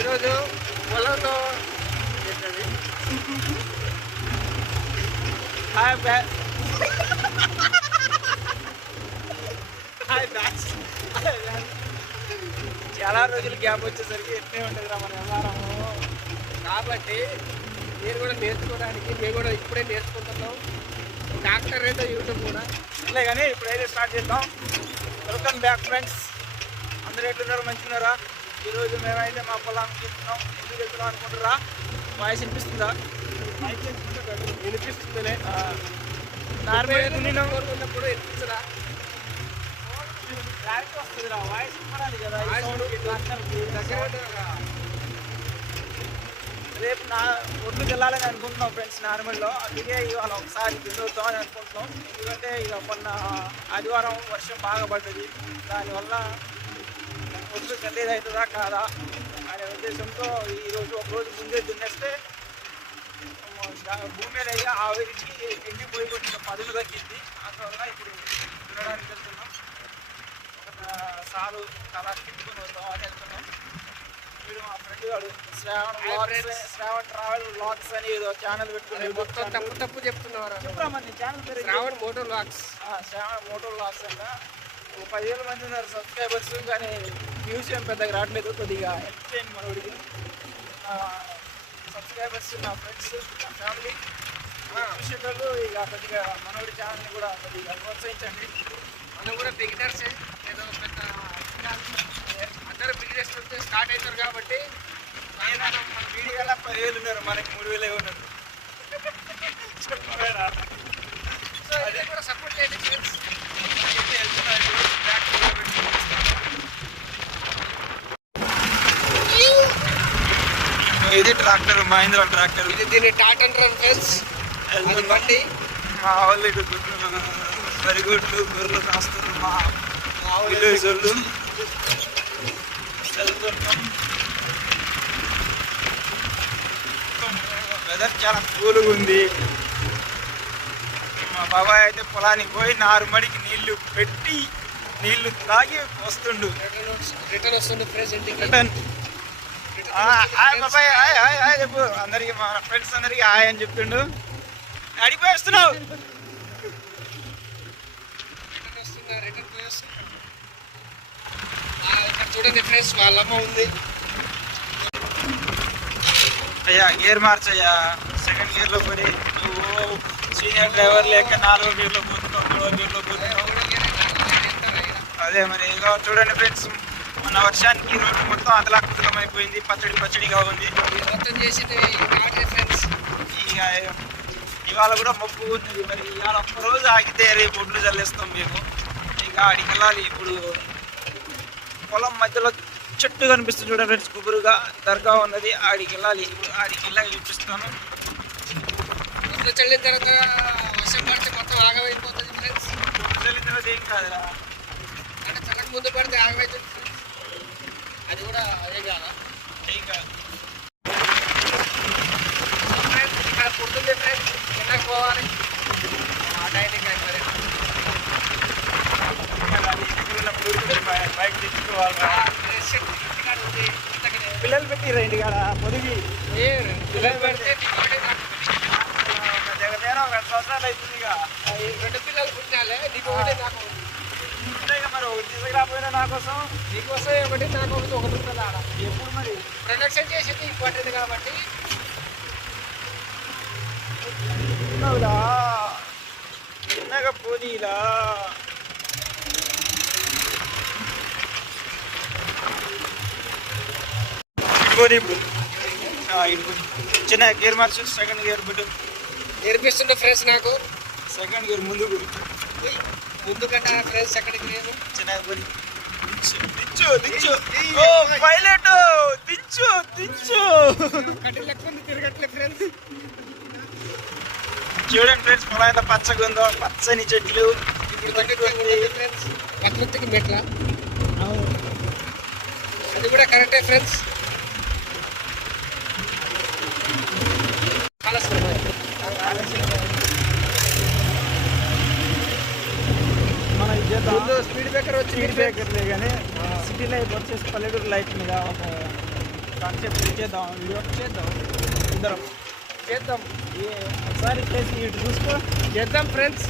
ఈరోజు పొలంలో ఏంటది హాయ్ బ్యాచ్ చాలా రోజులు గ్యాప్ వచ్చేసరికి ఎట్లే ఉంటుంది రా మన వ్యవహారము. కాబట్టి మీరు కూడా నేర్చుకోవడానికి మేము కూడా ఇప్పుడే నేర్చుకుంటున్నాం. డాక్టర్ అయితే యూట్యూబ్ కూడా ఇట్లే కానీ ఇప్పుడైతే స్టార్ట్ చేద్దాం. Welcome back friends. అందరూ ఎట్లున్నారు, మంచిగున్నారా? ఈరోజు మేమైతే మా పొలానికి వెళ్తున్నాం. ఎందుకు వెళ్తున్నాం అనుకుంటారా? వాయిస్ వినిపిస్తుందా? వినిపిస్తుందిలే. నార్మల్ ఉన్నప్పుడు వినిపిస్తుందా? క్లారిటీ వస్తుందిరా, వాయిస్ వినపడాలి కదా. రేపు ఒడ్లు వెళ్ళాలని అనుకుంటున్నాం ఫ్రెండ్స్ నార్మల్లో. అందుకే ఇవాళ ఒకసారి తిరుగుతామని అనుకుంటున్నాం. ఎందుకంటే ఇక మొన్న ఆదివారం వర్షం బాగా పడ్డది. దానివల్ల ఒడ్లు చల్లేది అవుతుందా కాదా అనే ఉద్దేశంతో ఈరోజు ఒకరోజు ముందే దున్నేస్తే భూమి మీద అయ్యి ఆవిరికి ఎండిపోయి కొట్టిన పదులు తగ్గింది. అందువల్ల ఇప్పుడు దున్నడానికి వెళ్తున్నాం. ఒక సాలు అలా తిప్పుకొని వద్దాం అని వెళ్తున్నాం. వీడు మా ఫ్రెండ్ గారు శ్రావణ్ ట్రావెల్ వ్లాగ్స్ అని ఏదో ఛానల్ పెట్టుకుని మొత్తం తప్పు చెప్తున్నారు. చెప్పరా మరి ఛానల్ పేరు? Shravan moto vlogs. Shravan moto vlogs అంట. 10,000 మంది ఉన్నారు సబ్స్క్రైబర్స్, కానీ వ్యూస్ ఏం పెద్దగా రావట్లేదు. కొద్దిగా హెల్ప్ చేయండి మనోడికి. సబ్స్క్రైబర్స్ నా ఫ్రెండ్స్ నా ఫ్యామిలీ చూసేటోళ్ళు ఇక కొద్దిగా మనోడి ఛానల్ని కూడా కొద్దిగా ప్రోత్సహించండి. మనం కూడా బిగినర్స్, ఏదో పెద్ద అందరూ బిగినర్స్ స్టార్ట్ అవుతారు. కాబట్టి మన వీడియో గల 10,000 ఉన్నారు, మనకి 3,000 ఉన్నారు. చెప్పరా? సో అది కూడా సపోర్ట్ చేయండి ఫ్రెండ్స్. ఇది ట్రాక్టర్, మహీంద్రా ట్రాక్టర్. ఇది దీన్ని టాటా రన్ ఫ్రెండ్స్. బండి మా వాళ్ళు వరిగుడ్లు గొర్రెలు కాస్తారు. మా విలేజ్ వాళ్ళు వెళ్తున్నాం. వెదర్ చాలా కూల్గా ఉంది. మా బాబాయ్ అయితే పొలానికి పోయి నారుమడికి నీళ్లు పెట్టి నీళ్లు తాగి వస్తుండు. రిటర్న్ వస్తుండు ఫ్రెండ్స్ ఇంటికి. రిటర్న్ హాయ్ బాబాయ్, హాయ్ హాయ్ హాయ్ చెప్పు అందరికి, మా ఫ్రెండ్స్ అందరికి హాయ్ అని చెప్తుండు. అడిగిపోయి వస్తున్నావు. రిటర్న్ పోయి వస్తున్నావు. ఇక్కడ చూడండి ఫ్రెండ్స్, వాళ్ళమ్మ ఉంది. అయ్యా గేర్ మార్చయ్యా. సెకండ్ గేర్లో పడి నువ్వు సీనియర్ డ్రైవర్ లేక 4వ గేర్లో పోతున్నావు, 3వ గేర్లో పోతున్నావు. అదే మరి ఇక చూడండి ఫ్రెండ్స్, మొన్న వర్షానికి రోడ్డు మొత్తం అతలాకుతలం అయిపోయింది. పచ్చడిగా ఉంది మొత్తం చేసింది ఫ్రెండ్స్. ఇక ఇవాళ కూడా మబ్బు ఉన్నది. మరి ఇవాళ ఒక్కరోజు ఆగితే రేపు ఒడ్లు చల్లేస్తాం మేము. ఇక ఆడికి వెళ్ళాలి. ఇప్పుడు పొలం మధ్యలో చెట్టు కనిపిస్తుంది చూడండి ఫ్రెండ్స్, గుబురుగా దర్గా ఉన్నది. ఆడికి వెళ్ళాలి. ఇప్పుడు ఆడికి వెళ్ళి చూపిస్తాను. ఒడ్లు చల్లిన తర్వాత వర్షం పడితే మొత్తం ఆగమైపోతుంది ఫ్రెండ్స్. చల్లిన తర్వాత ఏం కాదురా, అంటే చల్లక ముందు పడితే ఆగమవుతుంది. అది కూడా అదే కాదా, ఏం కాదు ఫ్రెండ్స్. ఇక్కడ పుడుతుంది ఫ్రెండ్స్, కిందకి పోవాలి. ఆ టైంకి మరి బైక్ తెచ్చుకోవాలి. పిల్లలు పెట్టి రండి కాడ పొదిగి పిల్లలు పెడితే దగ్గర 2 సంవత్సరాలు అవుతుంది. ఇక 2 పిల్లలు పుట్టినాలే, నీకు ఒకటి నాకు ఉంటాయి. మరి ఒకటి తీసుకురాపోయినా నా కోసం, నీకోసం ఒకటి నాకు ఒకటి ఉంటుంది ఆడ. ఎప్పుడు మరి ప్రొడక్షన్ చేసేది ఇంపార్టెంట్ కాబట్టి చిన్నగా పోనీలా. చిన్న గేర్ మార్చు. సెకండ్ గేర్ బిడ్డ నేర్పిస్తుండే ఫ్రెండ్స్ నాకు. సెకండ్ గేర్ ముందుకు కంటే ఫ్రెండ్స్ సెకండ్ గేర్ చిన్న దించు దించు. ఓ పైలట్ దించు దించు. కట్టి లెక్క తిరగట్లే ఫ్రెండ్స్. చూడండి ఫ్రెండ్స్, పొలం ఎంత పచ్చగా ఉందో. పచ్చని చెట్లు. ఇప్పుడు తగ్గుతుంది ఫ్రెండ్స్. ప్రకృతికి మెట్ల అది కూడా కరెక్టే ఫ్రెండ్స్. మన స్పీడ్ బ్రేకర్ వచ్చి స్పీడ్ బ్రేకర్లే కానీ సిటీ లైఫ్ వచ్చేసి పల్లెటూరు లైఫ్ మీద ఒక కాన్సెప్ట్ చేద్దాం, వీడియో చేద్దాం, ఇద్దరం చేద్దాం. ఒకసారి చేసి ఇటు చూసుకో చేద్దాం ఫ్రెండ్స్,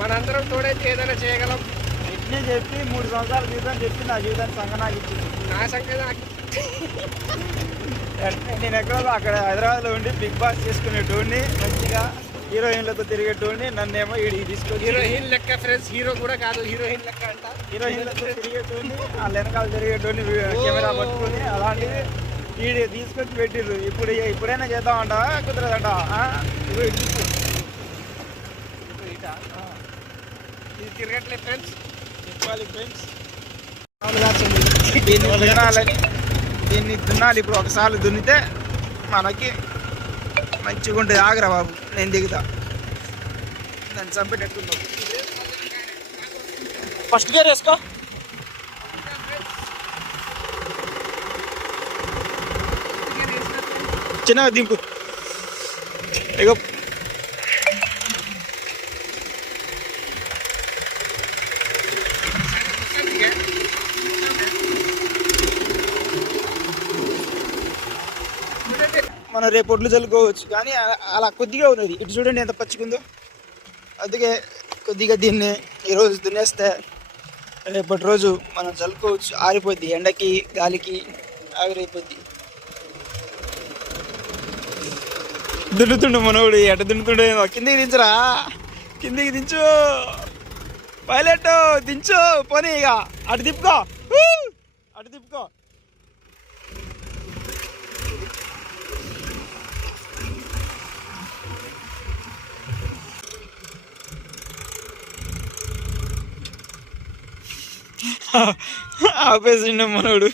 మనందరం తోడైతే ఏదైనా చేయగలం. ఇట్నే చెప్పి 3 సంవత్సరాల జీవితం చెప్పి నా జీవితాన్ని సంగనాకి ఇచ్చింది. నా సంగతి నాకు నేను ఎక్కడో అక్కడ హైదరాబాద్లో ఉండి బిగ్ బాస్ చేసుకునేటోడిని, మంచిగా హీరోయిన్లతో తిరిగేటోడిని, నన్నేమో ఈడికి తీసుకొని హీరోయిన్ లెక్క ఫ్రెండ్స్, హీరో కూడా కాదు, హీరోయిన్ లెక్క అంట. హీరోయిన్లతో తిరిగేటోడిని, వాళ్ళ వెనకాల తిరిగేటోడిని, కెమెరా పట్టుకొని అలాంటివి ఈడి తీసుకొచ్చి పెట్టిర్రు. ఇప్పుడైనా చేద్దామంట, కుదరదంట. ఇది తిరగట్లేదు ఫ్రెండ్స్, చెప్పాలి ఫ్రెండ్స్. దీన్ని దున్నాలి. ఇప్పుడు ఒకసారి దున్నితే మనకి మంచిగా ఉంటుంది. ఆగరా బాబు, నేను దిగుతా. దాన్ని చంపేటట్టుందో. ఫస్ట్ గేర్ వేసుకో. చిన్నగా దింపు. ఇగో మనం రేపు ఒడ్లు చల్లుకోవచ్చు, కానీ అలా కొద్దిగా ఉన్నది. ఇటు చూడండి ఎంత పచ్చిగుందో. అందుకే కొద్దిగా దీన్ని ఈరోజు దున్నేస్తే రేపటి రోజు మనం చల్లుకోవచ్చు. ఆరిపోద్ది, ఎండకి గాలికి ఆవిరైపోద్ది. దున్నుతుండు మనోడు. ఎట దున్నుతుండే, కిందికి దించురా, కిందికి దించు. పైలట్ దించు, పోనీ ఇక అటు తిప్పుకో, అటు తిప్పుకో. ఆపేసిండు మనోడు.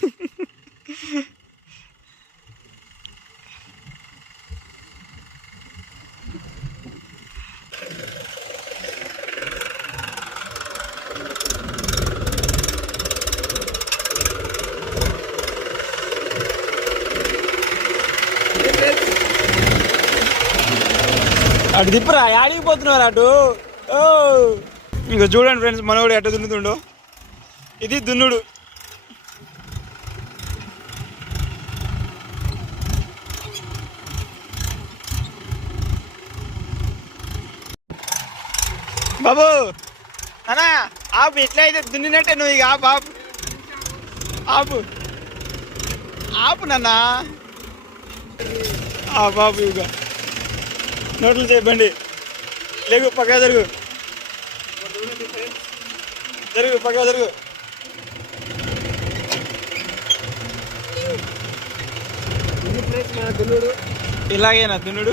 అటు తిప్పురా, ఆడికి పోతున్నారు అటు. ఓ ఇంకా చూడండి ఫ్రెండ్స్, మనోడు ఎట్ట దున్నుతుండో. ఇది దున్నుడు. బాబు అన్నా ఆపు, ఎట్లయితే దున్నినట్టే నువ్వు ఇక ఆపు, ఆపు, ఆపు, ఆపు నాన్న, బాబు ఇక నోట్లు చేయబండి. లేకు, పక్క జరుగు, జరుగు, పక్క జరుగు. దున్నుడు ఇలాగేనా దున్నుడు?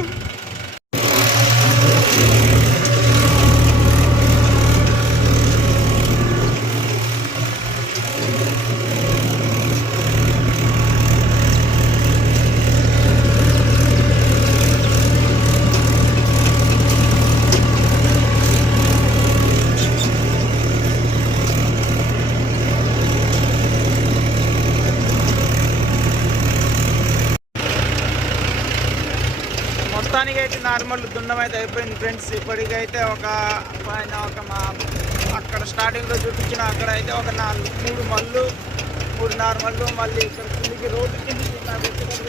మొత్తానికి అయితే నార్మల్ దున్నం అయితే అయిపోయింది ఫ్రెండ్స్. ఇప్పటికైతే ఒక మా అక్కడ స్టార్టింగ్లో చూపించిన అక్కడ అయితే ఒక 3 మళ్ళు, 3 నార్మల్లు, మళ్ళీ ఇక్కడ కిందికి రోడ్డు కిందికి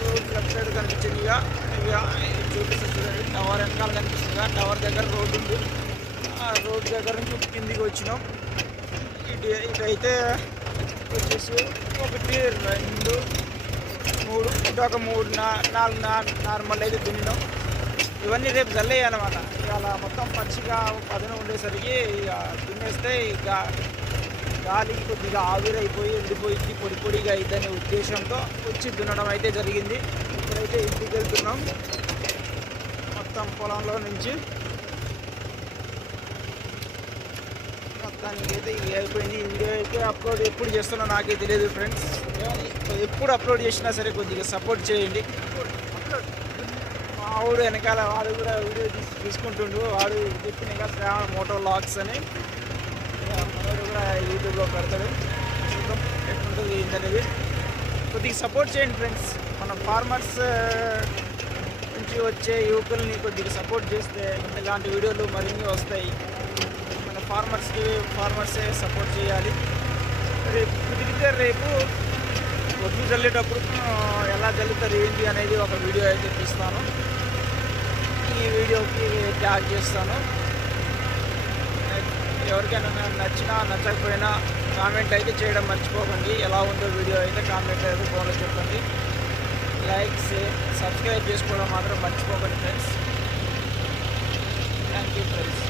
రోడ్డు లెఫ్ట్ సైడ్ కనిపించింది. ఇక చూపిస్తుంది చూడండి, టవర్ వెనకాల కనిపిస్తుంది. టవర్ దగ్గర రోడ్డు ఉంది. ఆ రోడ్డు దగ్గర నుంచి కిందికి వచ్చినాం. ఇటైతే వచ్చేసి 1, 2, 3, ఇటు ఒక 4 నార్మల్ అయితే దున్నినాం. ఇవన్నీ రేపు జల్లేయాలన్నమాట. ఇవాళ మొత్తం పచ్చిగా పదన ఉండేసరికి ఇక దున్నేస్తే ఇక గాలికి కొద్దిగా ఆవిరైపోయి ఎండిపోయింది, పొడి పొడిగా అయిద్దనే ఉద్దేశంతో వచ్చి దున్నడం అయితే జరిగింది. ఇప్పుడైతే ఇంటికి వెళ్తున్నాం మొత్తం పొలంలో నుంచి. మొత్తానికి అయితే ఇవి అయిపోయింది. ఈ వీడియో అయితే అప్లోడ్ ఎప్పుడు చేస్తున్నా నాకే తెలియదు ఫ్రెండ్స్. ఎప్పుడు అప్లోడ్ చేసినా సరే కొద్దిగా సపోర్ట్ చేయండి. మా వాడు వెనకాల వాడు కూడా వీడియో తీసుకుంటుండు. వాడు చెప్పిన శ్రావణ మోటో వ్లాగ్స్ అని మనోడు కూడా యూట్యూబ్లో పెడతాడు. చూద్దాం ఎట్లుంటుంది ఏంటనేది. కొద్దిగా సపోర్ట్ చేయండి ఫ్రెండ్స్. మన ఫార్మర్స్ నుంచి వచ్చే యువకుల్ని కొద్దిగా సపోర్ట్ చేస్తే ఇలాంటి వీడియోలు మరిన్ని వస్తాయి. మన ఫార్మర్సే సపోర్ట్ చేయాలి. రేపు కుదిరితే రేపు ఒడ్లు చల్లేటప్పుడు ఎలా చల్లుతారు ఏంటి అనేది ఒక వీడియో అయితే తీస్తాను. ఈ వీడియోకి ట్యాగ్ చేస్తాను. ఎవరికైనా నచ్చినా నచ్చకపోయినా కామెంట్ అయితే చేయడం మర్చిపోకండి. ఎలా ఉందో వీడియో అయితే కామెంట్ అయితే ఫోన్లో చెప్పండి. లైక్, షేర్, సబ్స్క్రైబ్ చేసుకోవడం మాత్రం మర్చిపోకండి ఫ్రెండ్స్. Thank you friends.